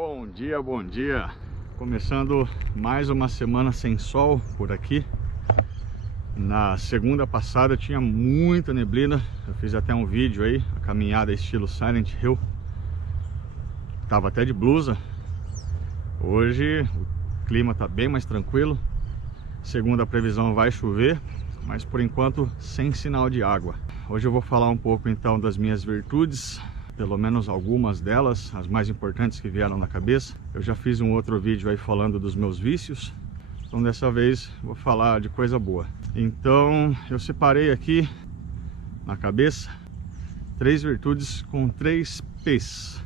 Bom dia, bom dia. Começando mais uma semana sem sol por aqui. Na segunda passada tinha muita neblina. Eu fiz até um vídeo aí, a caminhada estilo Silent Hill. Tava até de blusa. Hoje o clima tá bem mais tranquilo. Segundo a previsão vai chover, mas por enquanto sem sinal de água. Hoje eu vou falar um pouco então das minhas virtudes, pelo menos algumas delas, as mais importantes que vieram na cabeça. Eu já fiz um outro vídeo aí falando dos meus vícios, então dessa vez vou falar de coisa boa. Então eu separei aqui na cabeça 3 virtudes com 3 P's,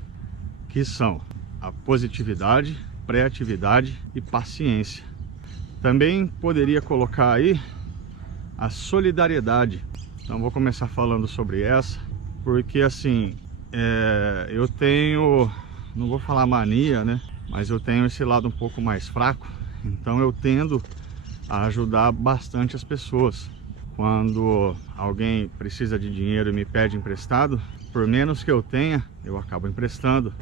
que são a positividade, pré-atividade e paciência. Também poderia colocar aí a solidariedade. Então vou começar falando sobre essa, porque assim, eu tenho, não vou falar mania, né? Mas eu tenho esse lado um pouco mais fraco, então eu tendo a ajudar bastante as pessoas. Quando alguém precisa de dinheiro e me pede emprestado, por menos que eu tenha, eu acabo emprestando.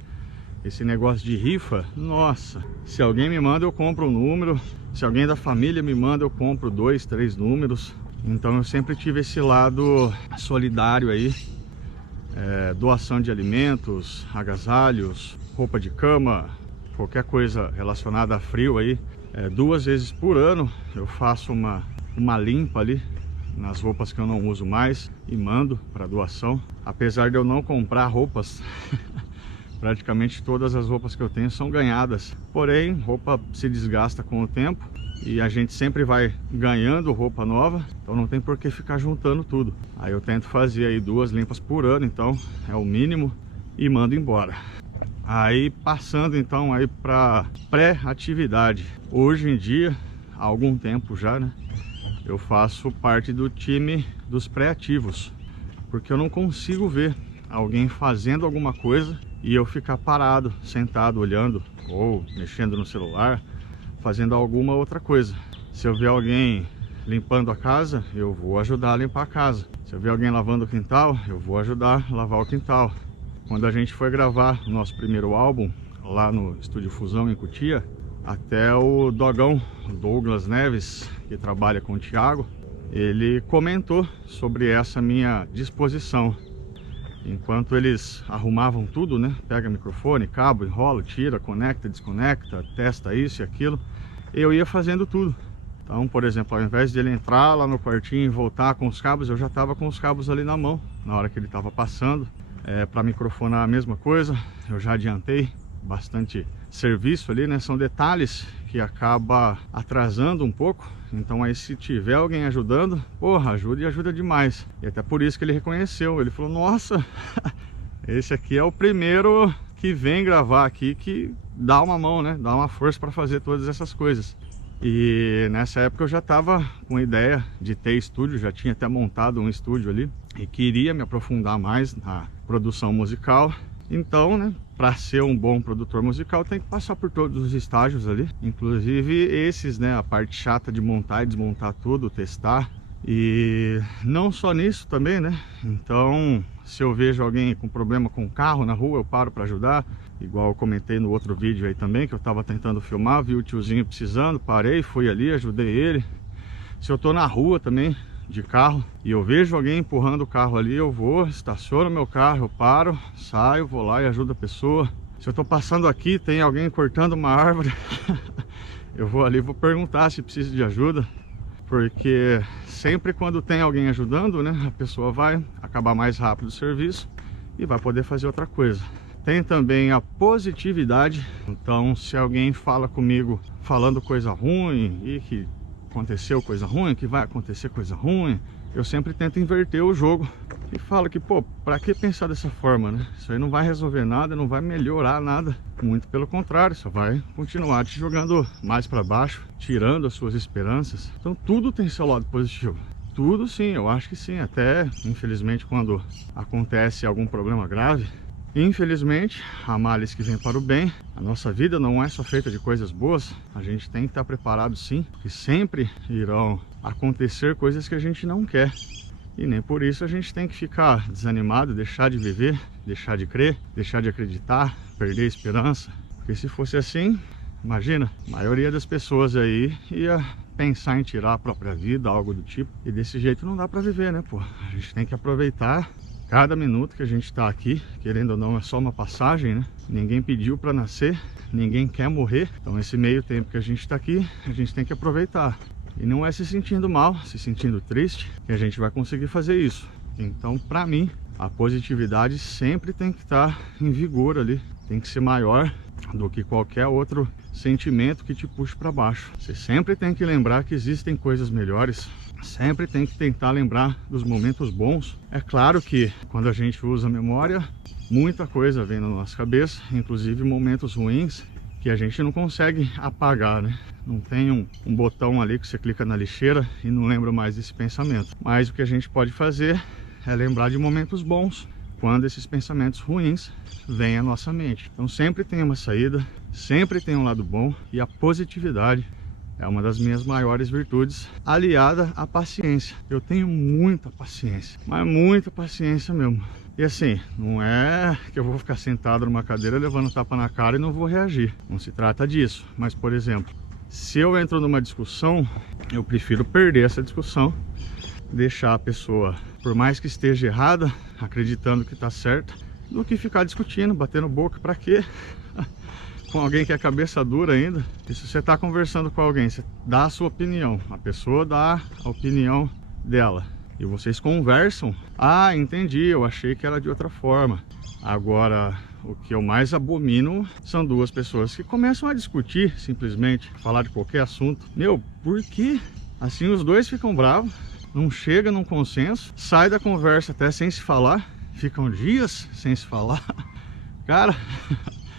Esse negócio de rifa, nossa, se alguém me manda eu compro um número, se alguém da família me manda eu compro 2, 3 números. Então eu sempre tive esse lado solidário aí. Doação de alimentos, agasalhos, roupa de cama, qualquer coisa relacionada a frio aí. 2 vezes por ano eu faço uma limpa ali nas roupas que eu não uso mais e mando para doação. Apesar de eu não comprar roupas, praticamente todas as roupas que eu tenho são ganhadas. Porém, roupa se desgasta com o tempo e a gente sempre vai ganhando roupa nova, então não tem por que ficar juntando tudo. Aí eu tento fazer aí 2 limpas por ano, então é o mínimo, e mando embora. Aí passando então aí para pré-atividade. Hoje em dia, há algum tempo já, né, eu faço parte do time dos pré-ativos, porque eu não consigo ver alguém fazendo alguma coisa e eu ficar parado, sentado, olhando ou mexendo no celular, fazendo alguma outra coisa. Se eu ver alguém limpando a casa, eu vou ajudar a limpar a casa. Se eu ver alguém lavando o quintal, eu vou ajudar a lavar o quintal. Quando a gente foi gravar o nosso primeiro álbum lá no Estúdio Fusão em Cotia, até o Dogão, Douglas Neves, que trabalha com o Thiago, ele comentou sobre essa minha disposição. Enquanto eles arrumavam tudo, né? Pega microfone, cabo, enrola, tira, conecta, desconecta, testa isso e aquilo, eu ia fazendo tudo. Então, por exemplo, ao invés de ele entrar lá no quartinho e voltar com os cabos, eu já estava com os cabos ali na mão, na hora que ele estava passando. Para microfonar a mesma coisa, eu já adiantei bastante serviço ali, né? São detalhes que acaba atrasando um pouco. Então aí se tiver alguém ajudando, porra, ajuda e ajuda demais. E até por isso que ele reconheceu. Ele falou, nossa, esse aqui é o primeiro que vem gravar aqui, que dá uma mão, né? Dá uma força para fazer todas essas coisas. E nessa época eu já estava com ideia de ter estúdio, já tinha até montado um estúdio ali e queria me aprofundar mais na produção musical. Então, né, para ser um bom produtor musical tem que passar por todos os estágios ali, inclusive esses, né, a parte chata de montar e desmontar tudo, testar. E não só nisso também, né? Então, se eu vejo alguém com problema com o carro na rua, eu paro para ajudar. Igual eu comentei no outro vídeo aí também, que eu tava tentando filmar, vi o tiozinho precisando, parei, fui ali, ajudei ele. Se eu tô na rua também, de carro, e eu vejo alguém empurrando o carro ali, eu vou, estaciono meu carro, eu paro, saio, vou lá e ajudo a pessoa. Se eu tô passando aqui, tem alguém cortando uma árvore, eu vou ali, vou perguntar se precisa de ajuda, porque sempre quando tem alguém ajudando, né, a pessoa vai acabar mais rápido o serviço e vai poder fazer outra coisa. Tem também a positividade. Então, se alguém fala comigo falando coisa ruim e que aconteceu coisa ruim, que vai acontecer coisa ruim, eu sempre tento inverter o jogo e falo que, pô, pra que pensar dessa forma, né? Isso aí não vai resolver nada, não vai melhorar nada, muito pelo contrário, só vai continuar te jogando mais para baixo, tirando as suas esperanças. Então tudo tem seu lado positivo, tudo sim, eu acho que sim. Até infelizmente quando acontece algum problema grave, infelizmente, há males que vêm para o bem. A nossa vida não é só feita de coisas boas. A gente tem que estar preparado sim, que sempre irão acontecer coisas que a gente não quer. E nem por isso a gente tem que ficar desanimado, deixar de viver, deixar de crer, deixar de acreditar, perder a esperança. Porque se fosse assim, imagina, a maioria das pessoas aí ia pensar em tirar a própria vida, algo do tipo. E desse jeito não dá pra viver, né, pô? A gente tem que aproveitar cada minuto que a gente tá aqui. Querendo ou não, é só uma passagem, né? Ninguém pediu pra nascer, ninguém quer morrer. Então esse meio tempo que a gente tá aqui, a gente tem que aproveitar. E não é se sentindo mal, se sentindo triste, que a gente vai conseguir fazer isso. Então, pra mim, a positividade sempre tem que estar em vigor ali. Tem que ser maior do que qualquer outro sentimento que te puxe para baixo. Você sempre tem que lembrar que existem coisas melhores. Sempre tem que tentar lembrar dos momentos bons. É claro que quando a gente usa a memória, muita coisa vem na nossa cabeça, inclusive momentos ruins que a gente não consegue apagar, né? Não tem um botão ali que você clica na lixeira e não lembra mais desse pensamento. Mas o que a gente pode fazer é lembrar de momentos bons quando esses pensamentos ruins vêm à nossa mente. Então sempre tem uma saída, sempre tem um lado bom, e a positividade é uma das minhas maiores virtudes, aliada à paciência. Eu tenho muita paciência, mas muita paciência mesmo. E assim, não é que eu vou ficar sentado numa cadeira levando tapa na cara e não vou reagir. Não se trata disso. Mas, por exemplo, se eu entro numa discussão, eu prefiro perder essa discussão, deixar a pessoa, por mais que esteja errada, acreditando que está certa, do que ficar discutindo, batendo boca. Pra quê? Com alguém que é cabeça dura ainda. E se você está conversando com alguém, você dá a sua opinião, a pessoa dá a opinião dela, e vocês conversam. Ah, entendi, eu achei que era de outra forma. Agora, o que eu mais abomino são duas pessoas que começam a discutir, simplesmente, falar de qualquer assunto. Meu, por quê? Assim os dois ficam bravos, não chega num consenso, sai da conversa até sem se falar, ficam dias sem se falar. Cara,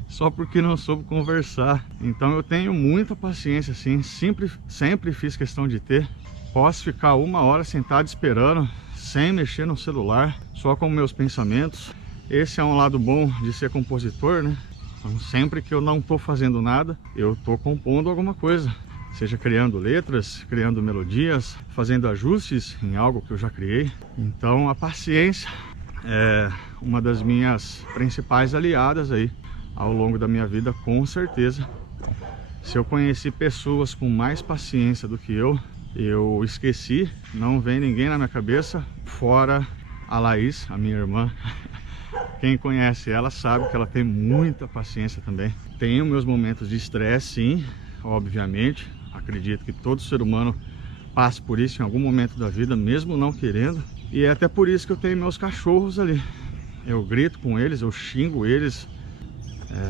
só porque não soube conversar. Então eu tenho muita paciência, assim, sempre fiz questão de ter. Posso ficar 1 hora sentado esperando, sem mexer no celular, só com meus pensamentos. Esse é um lado bom de ser compositor, né? Então, sempre que eu não estou fazendo nada, eu estou compondo alguma coisa. Seja criando letras, criando melodias, fazendo ajustes em algo que eu já criei. Então a paciência é uma das minhas principais aliadas aí ao longo da minha vida, com certeza. Se eu conheci pessoas com mais paciência do que eu esqueci, não vem ninguém na minha cabeça, fora a Laís, a minha irmã. Quem conhece ela sabe que ela tem muita paciência também. Tenho meus momentos de estresse, sim, obviamente. Acredito que todo ser humano passa por isso em algum momento da vida, mesmo não querendo. E é até por isso que eu tenho meus cachorros ali. Eu grito com eles, eu xingo eles.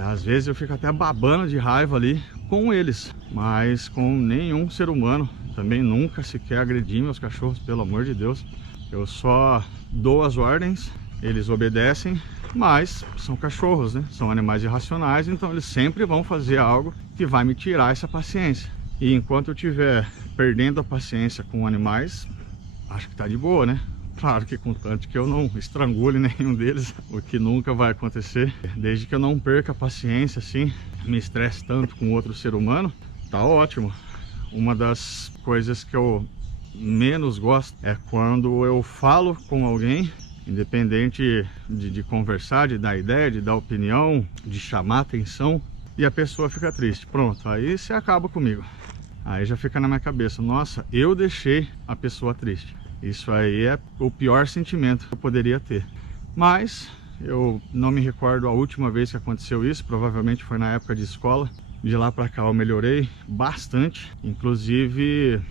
Às vezes eu fico até babando de raiva ali com eles, mas com nenhum ser humano. Também nunca sequer agredi meus cachorros, pelo amor de Deus. Eu só dou as ordens, eles obedecem, mas são cachorros, né? São animais irracionais, então eles sempre vão fazer algo que vai me tirar essa paciência. E enquanto eu estiver perdendo a paciência com animais, acho que tá de boa, né? Claro que contanto que eu não estrangule nenhum deles, o que nunca vai acontecer. Desde que eu não perca a paciência, assim, me estresse tanto com outro ser humano, tá ótimo. Uma das coisas que eu menos gosto é quando eu falo com alguém, independente de conversar, de dar ideia, de dar opinião, de chamar atenção, e a pessoa fica triste. Pronto, aí você acaba comigo. Aí já fica na minha cabeça, nossa, eu deixei a pessoa triste. Isso aí é o pior sentimento que eu poderia ter. Mas eu não me recordo a última vez que aconteceu isso, provavelmente foi na época de escola. De lá pra cá eu melhorei bastante. Inclusive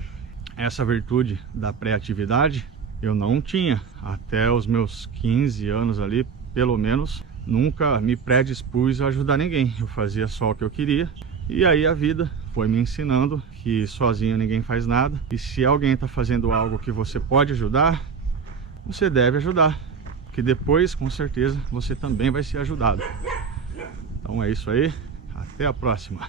essa virtude da pré-atividade eu não tinha. Até os meus 15 anos ali, pelo menos, nunca me predispus a ajudar ninguém. Eu fazia só o que eu queria. E aí a vida foi me ensinando que sozinho ninguém faz nada. E se alguém está fazendo algo que você pode ajudar, você deve ajudar. Porque depois, com certeza, você também vai ser ajudado. Então é isso aí. Até a próxima.